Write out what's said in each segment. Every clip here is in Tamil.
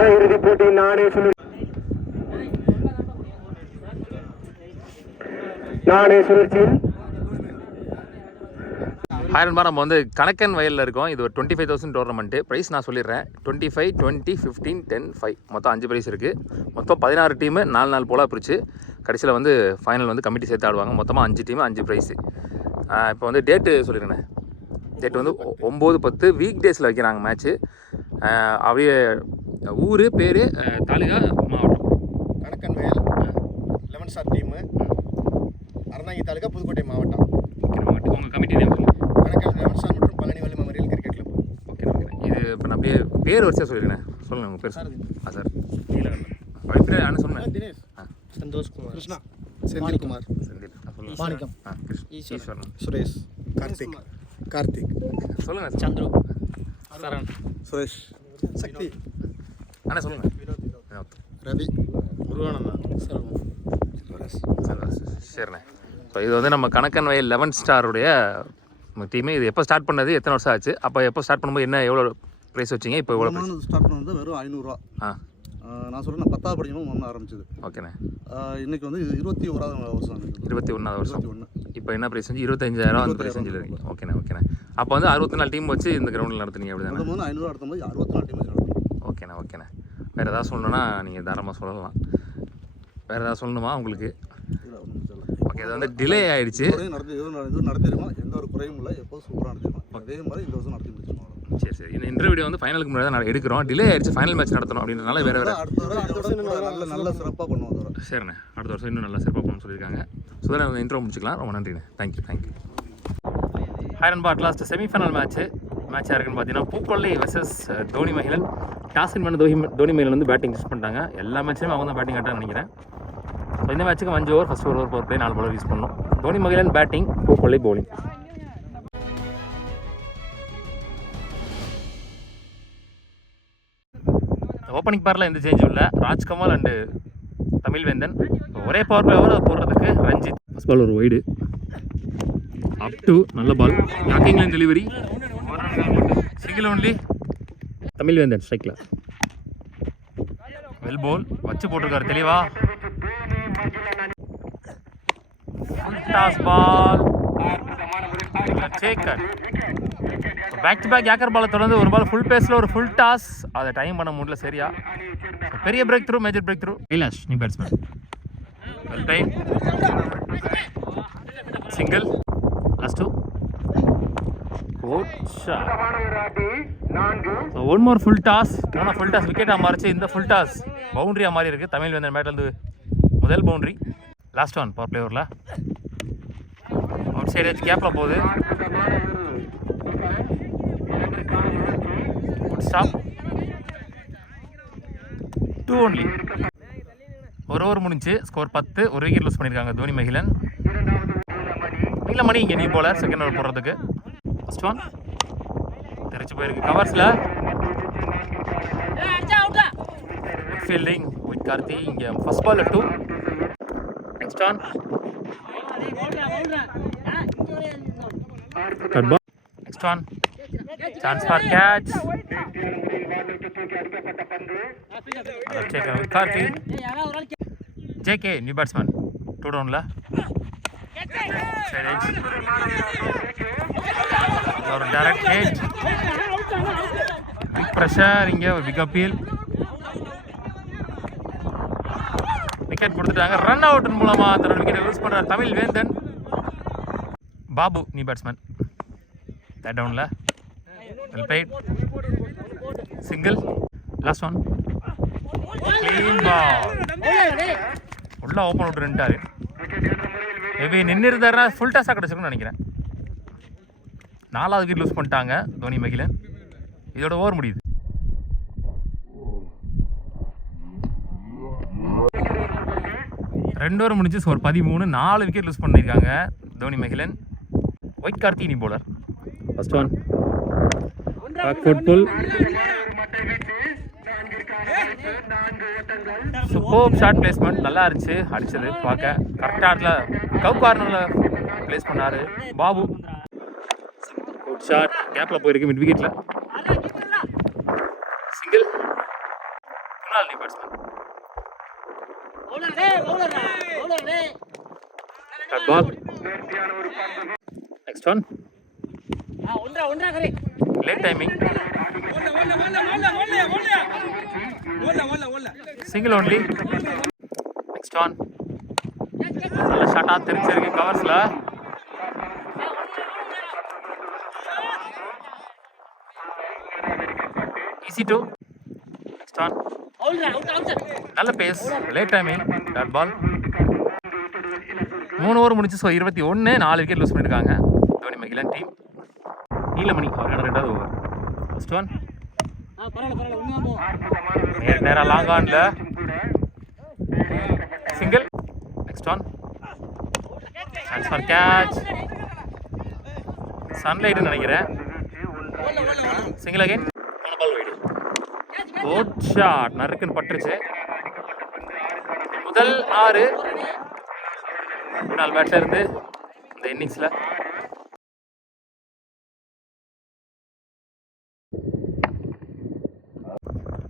அரையிறுதிப் போட்டி நானே சுழற்சியில் ஹாரன்பா நம்ம வந்து கணக்கன் வயலில் இருக்கோம். இது ஒரு 25,000 டோர்னமெண்ட்டு. ப்ரைஸ் நான் சொல்லிடுறேன். 25, 20, 15, 10, 5 மொத்தம் 5 ப்ரைஸ் இருக்குது. மொத்தம் 16 டீமு 4 போலாக பிரிச்சு கடைசியில் வந்து ஃபைனல் வந்து கமிட்டி சேர்த்து ஆடுவாங்க. மொத்தமாக 5 டீமு 5 ப்ரைஸு. இப்போ வந்து டேட்டு சொல்லிடுறேன். டேட் வந்து 9-10 வீக் டேஸில் வைக்கிறாங்க மேட்ச்சு. அப்படியே ஊர் பேர் தாலுகா மாவட்டம் கணக்கன் வயல் 11 ஸ்டார் டீமு அறந்தாங்கி தாலுகா புதுக்கோட்டை மாவட்டம். உங்கள் கமிட்டி நேம் கணக்கன் 11 ஸ்டார் மற்றும் Palani Valli memorial cricket club. Okay. இது இப்போ நான் அப்படியே பேர் வரிசையாக சொல்லிடுறேன். சொல்லுங்கள் உங்கள் பேர் சார். சார் படிப்பில் ஆனால் சொன்னேன். தினேஷ், சந்தோஷ்குமார், கிருஷ்ணா, செந்தில்குமார், மாணிக்கம், ஈஸ்வரன், சுரேஷ், கார்த்திக் சொல்லுங்கள். சந்துரு, சரண், சுரேஷ், சக்தி, அண்ணா சொல்லுங்கள். ரவி, முருகானந்தா, சரிண்ணே. இப்போ இது வந்து நம்ம கணக்கன் வயல் 11 ஸ்டாருடைய டீமு. இது எப்போ ஸ்டார்ட் பண்ணது, எத்தனை வருஷம் ஆச்சு, அப்போ எப்போ ஸ்டார்ட் பண்ணும்போது என்ன எவ்வளோ ப்ரைஸ் வச்சிங்க, இப்போ எவ்வளோ ப்ரைஸ் ஸ்டார்ட் பண்ணது வெறும் 500 ரூபா. நான் சொல்கிறேன், நான் 10வது படிக்கணும் ஒன்று ஆரம்பிச்சது. ஓகேண்ணே. இன்றைக்கி வந்து 21வது வருஷம். 21வது வருஷம். இப்போ என்ன ப்ரைஸ் வந்து 25,000 அந்த ப்ரைஸ் செஞ்சுருக்கீங்க. ஓகேண்ணே. அப்போ வந்து 64 டீம் வச்சு இந்த கிரவுண்டில் நடத்துனீங்க அப்படி தானே? 500 அடுத்தபோது 64 டீம் நடத்தும். ஓகேண்ணே. வேறு ஏதாவது சொல்லணுன்னா நீங்கள் தாராளமாக சொல்லலாம். வேறு ஏதாவது சொல்லணுமா உங்களுக்கு? ஓகே. இது வந்து டிலே ஆகிடுச்சு. நடத்திடுமா, எந்த ஒரு குறையும் இல்லை, எப்போதும் சூப்பராக நடத்திடுமா. அதே மாதிரி இந்த வருஷம் நடத்தி முடிச்சிருவோம். சரி. இந்த வீடியோ வந்து ஃபைனலுக்கு முன்னாடி தான் எடுக்கிறோம். டிலே ஆகிடுச்சு. ஃபைனல் மேட்ச் நடத்தணும் அப்படின்றனால வேறு அடுத்த வருஷம் நல்ல சிறப்பாக பண்ணுவோம். சரிண்ணே. அடுத்த வருஷம் இன்னும் நல்லா சிறப்பாக பண்ணணும்னு சொல்லியிருக்காங்க. ஸோ தான் இந்த இன்ட்ரோ முடிச்சுக்கலாம். ரொம்ப நன்றிண்ணே. தேங்க்யூ. ஹாரன்பா அட்லாஸ்ட் செமிஃபைனல் மேட்ச் யாருக்குன்னு பார்த்தீங்கன்னா பூக்கொள்ளை வெர்சஸ் தோனி மகிழன். டாஸ்கின் பண்ண தோனி மகிழன் வந்து பேட்டிங் யூஸ் பண்ணிட்டாங்க. எல்லா மேட்ச்லையும் அவங்க தான் பேட்டிங் ஆட்டான்னு நினைக்கிறேன். ஸோ இந்த மேட்ச்சுக்கு 5 over, first over power play 4 பாலர் யூஸ் பண்ணணும். Dhoni Magizhan batting, Pookkollai bowling. Opening பேரில் எந்த சேஞ்சும் இல்லை. ராஜ்கமல் அண்டு தமிழ்வேந்தன். ஒரே பவர் பிளே ஓவர் போடுறதுக்கு ரஞ்சித். ஃபஸ்ட் பால் ஒரு வைடு அப் டு நல்ல பால். யாக்கிங்லேருந்து டெலிவரி சிங்கிள் ஒன்லி. தமிழ்வேந்தன் ஸ்ட்ரைக்கில் வெல் போல் வச்சு போட்டிருக்காரு தெளிவா. Toss ball Sekar. Back to back yorker பாலை தொடர்ந்து ஒரு பால் ஃபுல் பேஸில் ஒரு ஃபுல் டாஸ். அதை டைம் பண்ண முடியல சரியா. பெரிய breakthrough, major breakthrough. Kailash new batsman. Well time. Single. Last 2. One more full toss. போன ஃபுல் டாஸ் விக்கெட்டாக மாறிச்சு. இந்த ஃபுல் டாஸ் பவுண்ட்ரியாக மாறி இருக்குது. தமிழ்வேந்தன் பேட்லேருந்து முதல் boundary. Last one power play ஓவரில் அவுட் சைடு வச்சு கேப்பில் போகுது. Good stop. 2 only. ஒரு ஓவர் முடிஞ்சு. ஸ்கோர் 10. ஒரு விக்கெட் லூஸ் பண்ணியிருக்காங்க தோனி மகிழன். நீலமணி இங்கே நீ போல செகண்ட் ஓவர் போடுறதுக்கு. ஃபர்ஸ்ட் ஒன் தெரிச்சு போயிருக்கு கவர்ஸில். Fielding with Karthi. இங்கே first ball 2. Next one cut ball. Next one chance for catch. Karthi JK new batsman 2 டவுனில். ஒரு டைரக்ட் ஹிட். Big pressure. இங்கே ஒரு பிக் அப்பீல். விக்கெட் கொடுத்துட்டாங்க. ரன் அவுட் மூலமாக தன்னோட விக்கெட்டை யூஸ் பண்ணுறார் Tamilvendhan. Babu new batsman third டவுனில். Well played. Single. Last one clean ball. உள்ள ஓப்பன் அவுட் ரெண்டாரு. மேபி நின்று இருந்தாருன்னா ஃபுல் டாஸாக கிடச்சிருக்குன்னு நினைக்கிறேன். 4வது விக்கெட் லூஸ் பண்ணிட்டாங்க தோனி மகிழன். இதோட ஓவர் முடியுது. ரெண்டு ஓவர் முடிஞ்சு ஸ்கோர் 13. 4 விக்கெட் லூஸ் பண்ணியிருக்காங்க Dhoni Magizhan. White Karthi new bowler. First one back foot pull. Super shot placement. நல்லா இருந்துச்சு அடிச்சது பார்க்க. கரெக்டாக இடத்துல கவ் கார்னரில் பிளேஸ் பண்ணார் பாபு. Good shot. கேப்பில் போயிருக்கு மிட் விக்கெட்டில். Single. Cut ball. Next one. Late timing. Single only. Next one. நல்ல ஷாட்டா தெரிஞ்சிருக்கு கவர்ஸ்ல. Easy to. Next one. நல்ல pace. Late timing. Cut ball. 3 over முடிச்சு. ஸோ 21 4 விக்கெட் லூஸ் பண்ணியிருக்காங்க தோனி மகிழன் டீம். நீலமணி அவரோட 2வது ஓவர். ஃபர்ஸ்ட் ஒன் நேராக லாங் ஆன்ல single. Next one chance for catch. சன்லைட்னு நினைக்கிறேன். Single again. Ball wide. Good shot. நறுக்குன்னு பட்டுருச்சு. முதல் 6 4 பேட்ல இருந்து இந்த இன்னிங்ஸ்ல.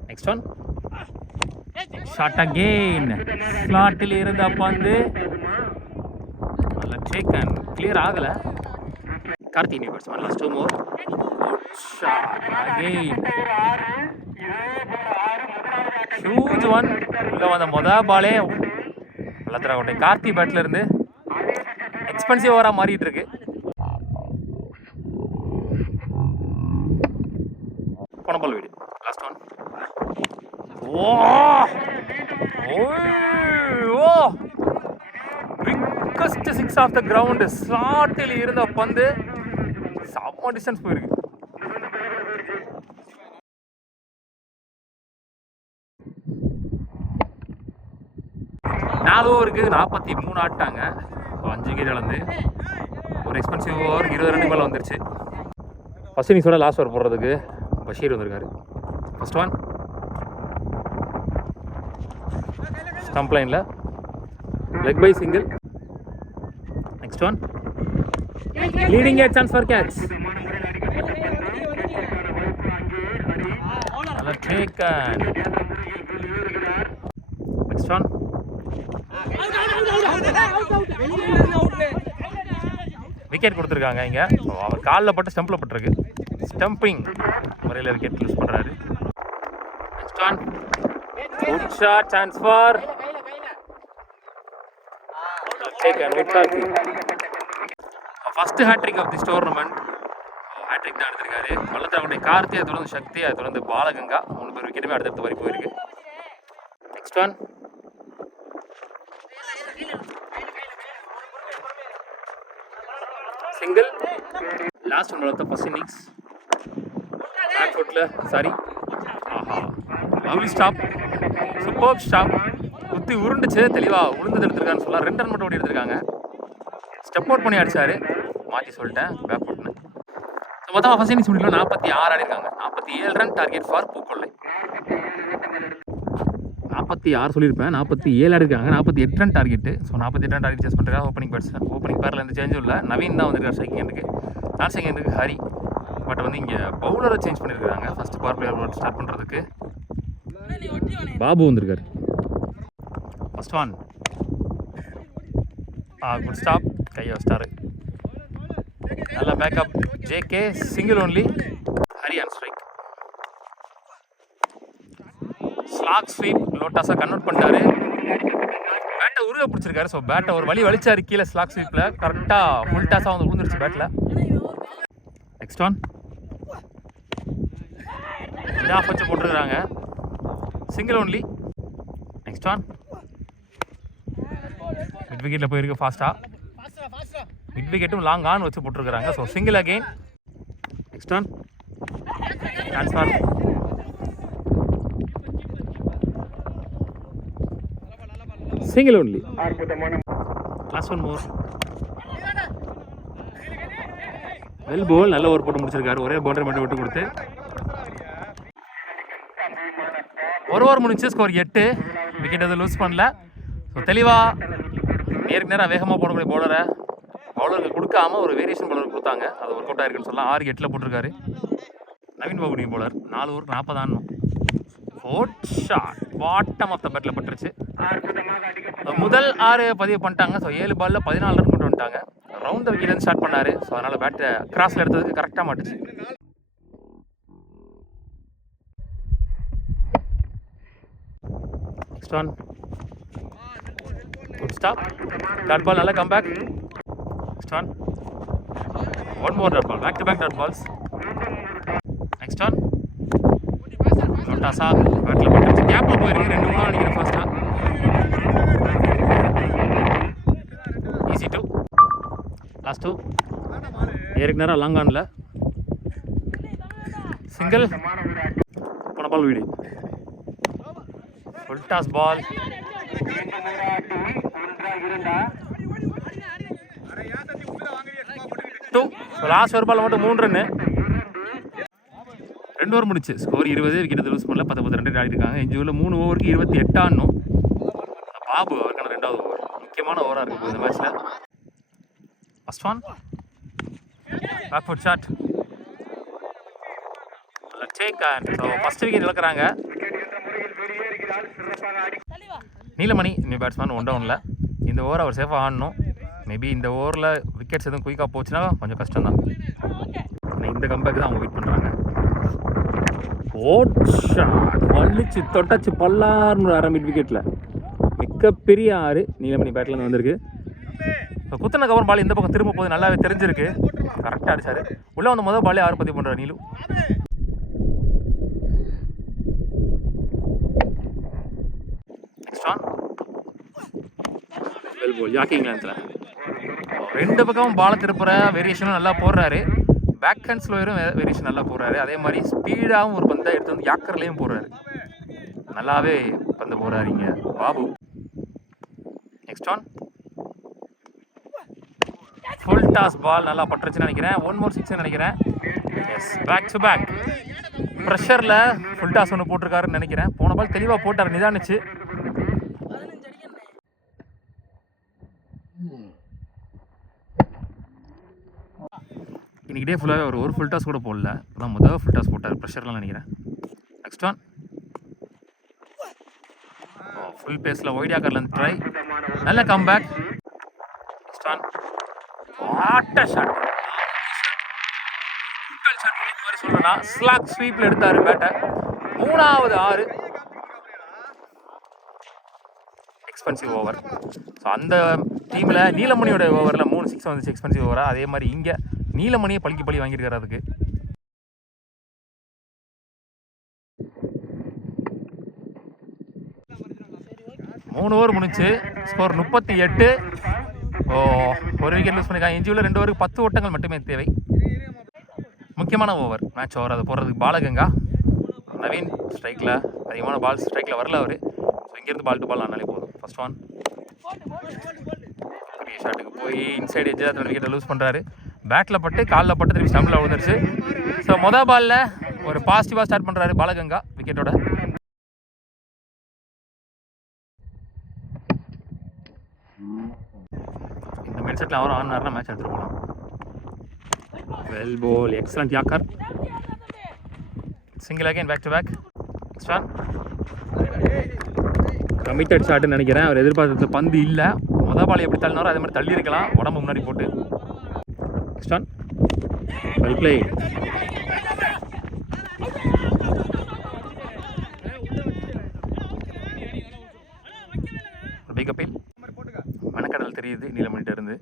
Next one shot again. ஸ்லாட்டில் இருந்து பந்து நல்ல டேக்கன். கிளியர் ஆகல. Karthi new batsman. Last 2 more. Shot again. Huge one. உள்ள வந்த மொதல் பாலே வளர்த்துறா கொண்டே கார்த்தி பேட்ல இருந்து எக்ஸ்பென்சிவ் ஓவரா மாறிட்டு இருக்கு. போன ball wide. Last one. Oh oh biggest 6 of the ground. ஸ்லாட்டில் இருந்த பந்து செம்ம டிஸ்டன்ஸ் போயிருக்கு. நாலு ஓவருக்கு 43 ஆட்டாங்க. 5 விக்கெட் இழந்து ஒரு எக்ஸ்பென்சிவ் ஓவர் 20 ரன் மேலே வந்துருச்சு. ஃபர்ஸ்ட் இன்னிங்ஸோட லாஸ்ட் ஓவர் போடுறதுக்கு பஷீர் வந்திருக்காரு. ஃபர்ஸ்ட் ஒன் ஸ்டம்ப் லைனில் leg bye single. Next one leading a chance for catch. நல்ல டேக்கன். நெக்ஸ்ட் ஒன் விக்கெட் கொடுத்துருக்காங்க. இங்கே அவர் காலில் பட்டு ஸ்டம்பில் பட்டிருக்கு. ஸ்டம்பிங் முறையில் விக்கெட் லூஸ் பண்ணுறாரு. Next one good shot. Chance for taken. First hat-trick of this tournament. Hat-trick தான் எடுத்திருக்காரு. வல்லத்தவனுடைய கார்த்தியை தொடர்ந்து சக்தி, அதை தொடர்ந்து பாலகங்கா 3 பேர் விக்கெட்டுமே அடுத்தடுத்த வரை போயிருக்கு. Next one single. Last one வளர்த்த ஃபர்ஸ்ட் இன்னிங்ஸ். பேக் ஃபுட்டில் சாரி. ஆஹா லவ்லி ஸ்டாப். Super stop. குத்தி உருண்டுச்சு. தெளிவாக உளுந்து எடுத்திருக்கான்னு சொல்லலாம். 2 ரன் மட்டும் ஓடி எடுத்திருக்காங்க. ஸ்டெப் அவுட் பண்ணி அடிச்சாரு. மாற்றி சொல்லிட்டேன் பேக் ஃபுட்னு. ஸோ மொத்தமாக ஃபர்ஸ்ட் இன்னிங்ஸ் முடியல 46 ஆடிருக்காங்க. 47 ரன் டார்கெட் ஃபார் பூக்கொள்ளை. 46 சொல்லியிருப்பேன். 47 ஆடிருக்காங்க. 48 run target. So 48 run target chase பண்ணுறாங்க. Opening batsman. ஓப்பனிங் பேரில் எந்த சேஞ்சும் இல்லை. நவீன் தான் வந்திருக்காரு செகண்டுக்கு. 4 செகண்டுக்கு ஹரி. பட் வந்து இங்கே பவுலரை சேஞ்ச் பண்ணியிருக்காங்க. ஃபர்ஸ்ட் பவர் பிளேயர் ஸ்டார்ட் பண்ணுறதுக்கு பாபு வந்திருக்காரு. First one good stop. கையை வச்சிட்டாரு. நல்ல backup. JK single only. Hari on strike. Slog sweep லோட்டாஸாக கன்வெர்ட் பண்ணிட்டாரு. பேட்டை உருக பிடிச்சிருக்காரு. ஸோ பேட்டை ஒரு வழி வலிச்சாரு கீழே ஸ்லாக் ஸ்வீப்பில். கரெக்டாக ஃபுல் டாஸாக வந்து விழுந்துருச்சு பேட்டில். நெக்ஸ்ட் ஒன் ஆஃப் வச்சு போட்டுருக்காங்க. Single only. Next one mid விக்கெட்டில் போயிருக்கு ஃபாஸ்ட்டாக. மிட் விக்கெட்டும் லாங் ஆன் வச்சு போட்டுருக்காங்க. So single again. Next one transfer. Single only. Last one more. Well bowl. நல்ல ஓவர் போட்டு முடிச்சிருக்காரு. ஒரே பவுண்டரி மட்டும் விட்டு கொடுத்து ஒரு ஓவர் முடிச்சு. ஸ்கோர் 8. விக்கெட் எதுவும் லூஸ் பண்ணல. ஸோ தெளிவாக நேருக்கு நேராக வேகமாக போடக்கூடிய பவுலருக்கு கொடுக்காம ஒரு வேரியேஷன் பவுலர் கொடுத்தாங்க. அது ஒர்க் அவுட் ஆயிருக்குன்னு சொல்லலாம். 6-8 போட்டிருக்காரு. நவீன் பாபு பவுலர் 4 ஓவர் 40 ஆடணும். ஷாட் பாட்டம் ஆஃப் த பேட்டில் பட்டுருச்சு. முதல் 6 பதிவு பண்ணிட்டாங்க. ஸோ 7 பாலில் 14 ரன் கொண்டு வந்துட்டாங்க. ரவுண்ட் த விக்கெட் ஸ்டார்ட் பண்ணார். ஸோ அதனால் பேட்டை கிராஸில் எடுத்ததுக்கு கரெக்டாக மாட்டுச்சு. Next one good stop. Dot ball நல்லா come back. Next one one more dot ball. Back to back dot balls. Next one லோட்டாஸா பேட்டில் பட்டுருச்சு. கேப்பில் போயிருக்கு. 2 நினைக்கிறேன் ஃபர்ஸ்ட்டாக. ஈஸி 2 லாஸ்ட் 2 ஏருக்கு நேரம் லாங் ஆனில் சிங்கிள் போன பால் வீடு. ஃபுல் டாஸ் பால். 2 லாஸ்ட் ஒரு பால் மட்டும் 3 ரன்னு. 2 ஓவர் முடிச்சு. ஸ்கோர் 20. விக்கெட் லூஸ் பண்ணல. 10 ரன் ஆடி இருக்காங்க. இஞ்சியூரில் 3 ஓவருக்கு 28 ஆடணும். பாபு அவருக்கான 2வது ஓவர் முக்கியமான ஓவராக இருக்குது இந்த மேட்ச்சில். First one back foot shot take and so first wicket இழக்கிறாங்க. நீலமணி நியூ பேட்ஸ்மேன் 1 டவுனில். இந்த ஓவர் அவர் சேஃபாக ஆடணும். மேபி இந்த ஓவரில் விக்கெட்ஸ் எதுவும் குயிக்காக போச்சுன்னா கொஞ்சம் கஷ்டம் தான். ஆனால் இந்த கம்பேக் தான் அவங்க வெயிட் பண்ணுறாங்க. வலிச்சு தொட்டாச்சு பல்லார்னு அரை மிட் விக்கெட்டில் மிகப்பெரிய 6 நீலமணி பேட்லேருந்து வந்திருக்கு. இப்போ குத்தன கவர் பால் இந்த பக்கம் திரும்ப போது நல்லாவே தெரிஞ்சிருக்கு. கரெக்டாக அடிச்சாரு. உள்ளே வந்து முதல் பாலே 6 பதிவு பண்ணுறாரு Neelu. Next one well ball yorking லேன்ஸில் 2 பக்கமும் பாலை திருப்புற வேரியேஷனும் நல்லா போடுறாரு. பேக் ஹேண்ட் ஸ்லோயரும் வேரியேஷன் நல்லா போடுறாரு. அதே மாதிரி ஸ்பீடாகவும் ஒரு பந்தை எடுத்து வந்து யாக்கர்லேயும் போடுறாரு. நல்லாவே பந்து போடுறாரு இங்கே Babu. Next one full toss ball நல்லா பட்டுருச்சுன்னு நினைக்கிறேன். 1 மோர் 6 நினைக்கிறேன். எஸ் பேக் டு பேக் ப்ரெஷரில் ஃபுல் டாஸ் ஒன்று போட்டிருக்காருன்னு நினைக்கிறேன். போன பால் தெளிவாக போட்டார், நிதானிச்சு. இன்னைக்கு டே ஃபுல்லாகவே ஒரு ஃபுல் டாஸ் கூட போடல. அதான் முதல் ஃபுல் டாஸ் போட்டார் ப்ரெஷர்லாம் நினைக்கிறேன். நெக்ஸ்ட் ஒன் ஃபுல் பேஸில் ஒயிட் ஆக்கர்லேருந்து ட்ரை நல்ல கம் பேக். நெக்ஸ்ட் ஒன் வாட்ட ஷாட் சொல்லலாம். ஸ்லாக் ஸ்வீப்பில் எடுத்தார் பேட்டை. 3வது 6 எக்ஸ்பென்சிவ் ஓவர். ஸோ அந்த டீமில் நீலமணியோட ஓவரில் 3 6 வந்துச்சு எக்ஸ்பென்சிவ் ஓவராக. அதே மாதிரி இங்கே நீலமணியை பழி வாங்கியிருக்காரு. அதுக்கு 3 ஓவர் முடிச்சு. ஸ்கோர் 38. ஒரு விக்கெட் லூஸ் பண்ணியிருக்காங்க. இஞ்சியூரில் 2 ஓவருக்கு 10 ஓட்டங்கள் மட்டுமே தேவை. முக்கியமான ஓவர் மேட்ச் ஓவர். அது போடுறதுக்கு பாலகங்கா நவீன் ஸ்ட்ரைக்கில் அதிகமான பால் ஸ்ட்ரைக்கில் வரல அவர். ஸோ இங்கேருந்து பால் டு பால் ஆனாலே போதும். ஃபர்ஸ்ட் ஒன் பெரிய ஷாட்டுக்கு போய் இன்சைடு எஜ்ஜாக 2 விக்கெட்டை லூஸ் பண்ணுறாரு. பேட்டில் பட்டு காலில் பட்டு திருப்பி ஸ்டம்பில் விழுந்துருச்சு. ஸோ மொதல் பாலில் ஒரு பாசிட்டிவாக ஸ்டார்ட் பண்ணுறாரு பாலகங்கா விக்கெட்டோட. இந்த மைண்ட் செட்டில் அவரும் ஆனார்னா மேட்ச் எடுத்துகிட்டு போகலாம். Well ball excellent yorker. Single again back to back. Next one committed ஷாட்டுன்னு நினைக்கிறேன். அவர் எதிர்பார்த்த பந்து இல்லை. மொதல் பால் எப்படி தள்ளினாரோ அதே மாதிரி தள்ளி இருக்கலாம் உடம்பு முன்னாடி போட்டு. Next one well play. Big appeal மெனக்கடல் தெரியுது நீலமணிட்ட இருந்து.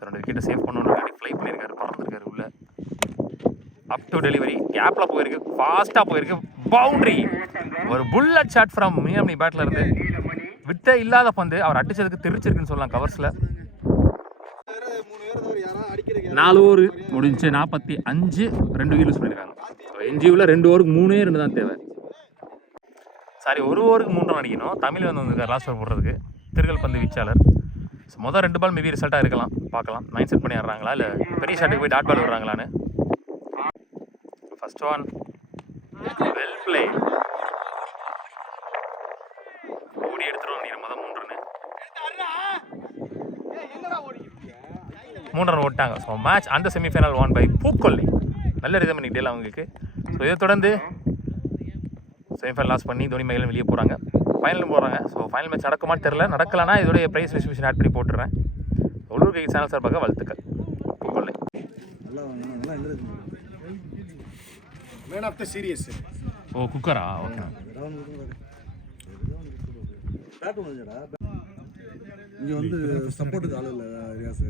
2 விக்கெட்டை சேவ் பண்ணணுன்னு ஃப்ளை பண்ணியிருக்காரு. பறந்துருக்காரு உள்ள. அப் டு டெலிவரி கேப்பில் போயிருக்கு. ஃபாஸ்ட்டாக போயிருக்கு. பவுண்ட்ரி. ஒரு புல்லட் ஷாட் ஃப்ரம் நீலமணி பேட்டில் இருந்து. விட்ட இல்லாத பந்து அவர் அடிச்சதுக்கு தெரிச்சிருக்குன்னு சொல்லலாம் கவர்ஸில். 4 ஓவர் முடிஞ்சு 45. 2 விக்கெட் யூஸ் பண்ணியிருக்காங்க. என்ஜியூவில் 2 ஓவருக்கு 3 தான் தேவை. சாரி 1 ஓவருக்கு 3 ரன் அடிக்கணும். தமிழ் வந்து லாஸ்ட் ஓவர் போடுறதுக்கு. திருகல் பந்து வீச்சாளர். ஸோ மொதல் 2 பால் மேபி ரிசல்ட்டாக இருக்கலாம். பார்க்கலாம் மைண்ட் செட் பண்ணி ஆடுறாங்களா இல்லை பெரிய ஷாட்டுக்கு போய் டாட் பால் விடுறாங்களான்னு. First one well play. ஓடி எடுத்துருவோம் நீ மொதல் 3 ரன் ஓட்டாங்க. ஸோ மேட்ச் அந்த செமிஃபைனல் 1 பை பூக்கொல்லி. நல்ல ரிதம் பண்ணிக்கிட்டே அவங்களுக்கு. ஸோ இதை தொடர்ந்து செமிஃபைனல் லாஸ் பண்ணி தோனி மகிழன் வெளியே போகிறாங்க, ஃபைனலும் போகிறாங்க. ஸோ ஃபைனல் மேட்ச் நடக்குமான்னு தெரில, நடக்கலைன்னா இதோடைய ப்ரைஸ் டிஸ்ட்ரிபியூஷன் ஆட் பண்ணி போட்டுறேன். உள்ளூர் கிரிக்கெட் சேனல் சார்பாக வாழ்த்துக்கள். கொள்ளை மேன் ஆஃப் த சீரியஸ். ஓ குக்கரா, ஓகே. இங்கே வந்து சப்போர்ட்டுக்கு ஆள் இல்லை ரியாஸு,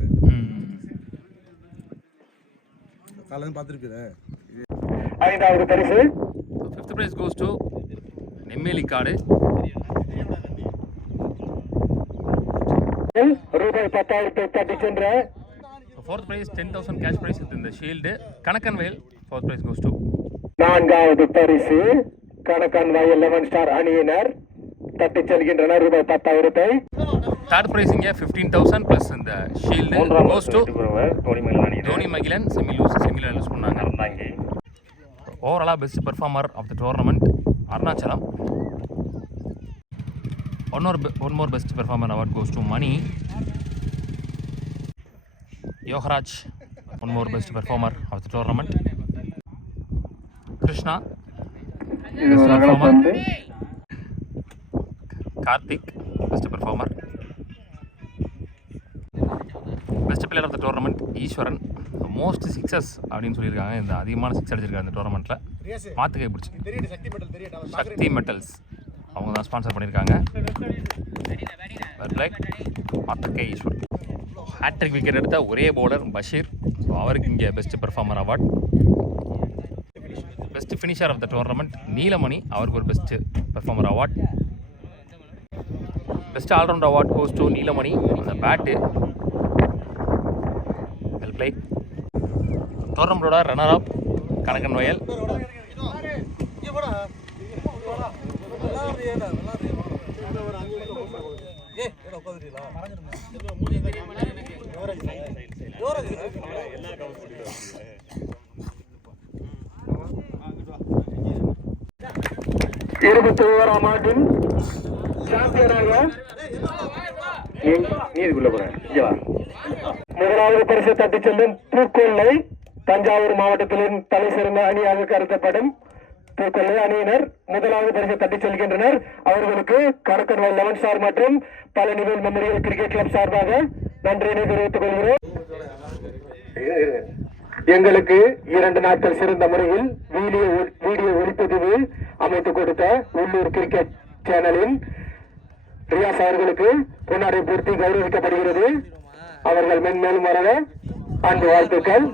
காலையில் பார்த்துருப்பீங்க. 5வது பரிசு fifth prize goes to Nemmeli Kadu. ரூபாய் 10,000 தட்டி சென்ற fourth prize 10,000 cash prize with இந்த shield. Kanakkan Vayal fourth price goes to. 4வது பரிசு கணக்கன் வயல் 11 ஸ்டார் அணியினர் தட்டி செல்கின்றனர் ரூபாய் 10,000. தேர்ட் ப்ரைஸ் இங்கே 15,000 ப்ளஸ் இந்த shield goes to Dhoni Magizhan. செமியில் லூஸ் பண்ணாங்க. ஓவராலாக best performer of the tournament Arunachalam. One more best performer award goes to Mani. Yogaraj one more best performer of the tournament. Krishna best performer. Karthik best performer. Best player of the tournament Eswaran. Most sixes அப்படின்னு சொல்லியிருக்காங்க. இந்த அதிகமான சிக்ஸ் அடிச்சிருக்காரு இந்த டோர்னமெண்ட்டில். மாற்று கை பிடிச்சி சக்தி மெட்டல்ஸ் அவங்க தான் ஸ்பான்சர் பண்ணியிருக்காங்க. மாற்று கை ஈஸ்வரன். ஹேட்ரிக் விக்கெட் எடுத்த ஒரே பவுலர் பஷீர். ஸோ அவருக்கு இங்கே best performer award. Best finisher of the tournament Neelamani, அவருக்கு ஒரு best performer award. Best all round award goes to Neelamani. அந்த பேட்டு வெல் பிளே. டோர்னமெண்டோட ரன்னர் அப் கணக்கன் வயல். இருபத்தி ஓராம் ஆண்டின் சாம்பியனாக நீதிக்குள்ள போறேன். முதலாவது பரிசு தட்டி செல்லும் பூக்கொள்ளை தஞ்சாவூர் மாவட்டத்தின் தலை சிறந்த அணியாக கருதப்படும் பூக்கொள்ளை அணியினர் முதலாவது பரிசு தட்டி செல்கின்றனர். அவர்களுக்கு கணக்கன் 11 ஸ்டார் மற்றும் பழனிவேல் மெமோரியல் கிரிக்கெட் கிளப் சார்பாக நன்றியினை தெரிவித்துக் கொள்கிறோம். எங்களுக்கு 2 நாட்கள் சிறந்த முறையில் வீடியோ ஒளிப்பதிவு அமைத்துக் கொடுத்த உள்ளூர் கிரிக்கெட் சேனலின் ரியாஸ் அவர்களுக்கு பொன்னாடை பூர்த்தி கௌரவிக்கப்படுகிறது. அவர்கள் மென்மேலும் வர அன்பு வாழ்த்துக்கள்.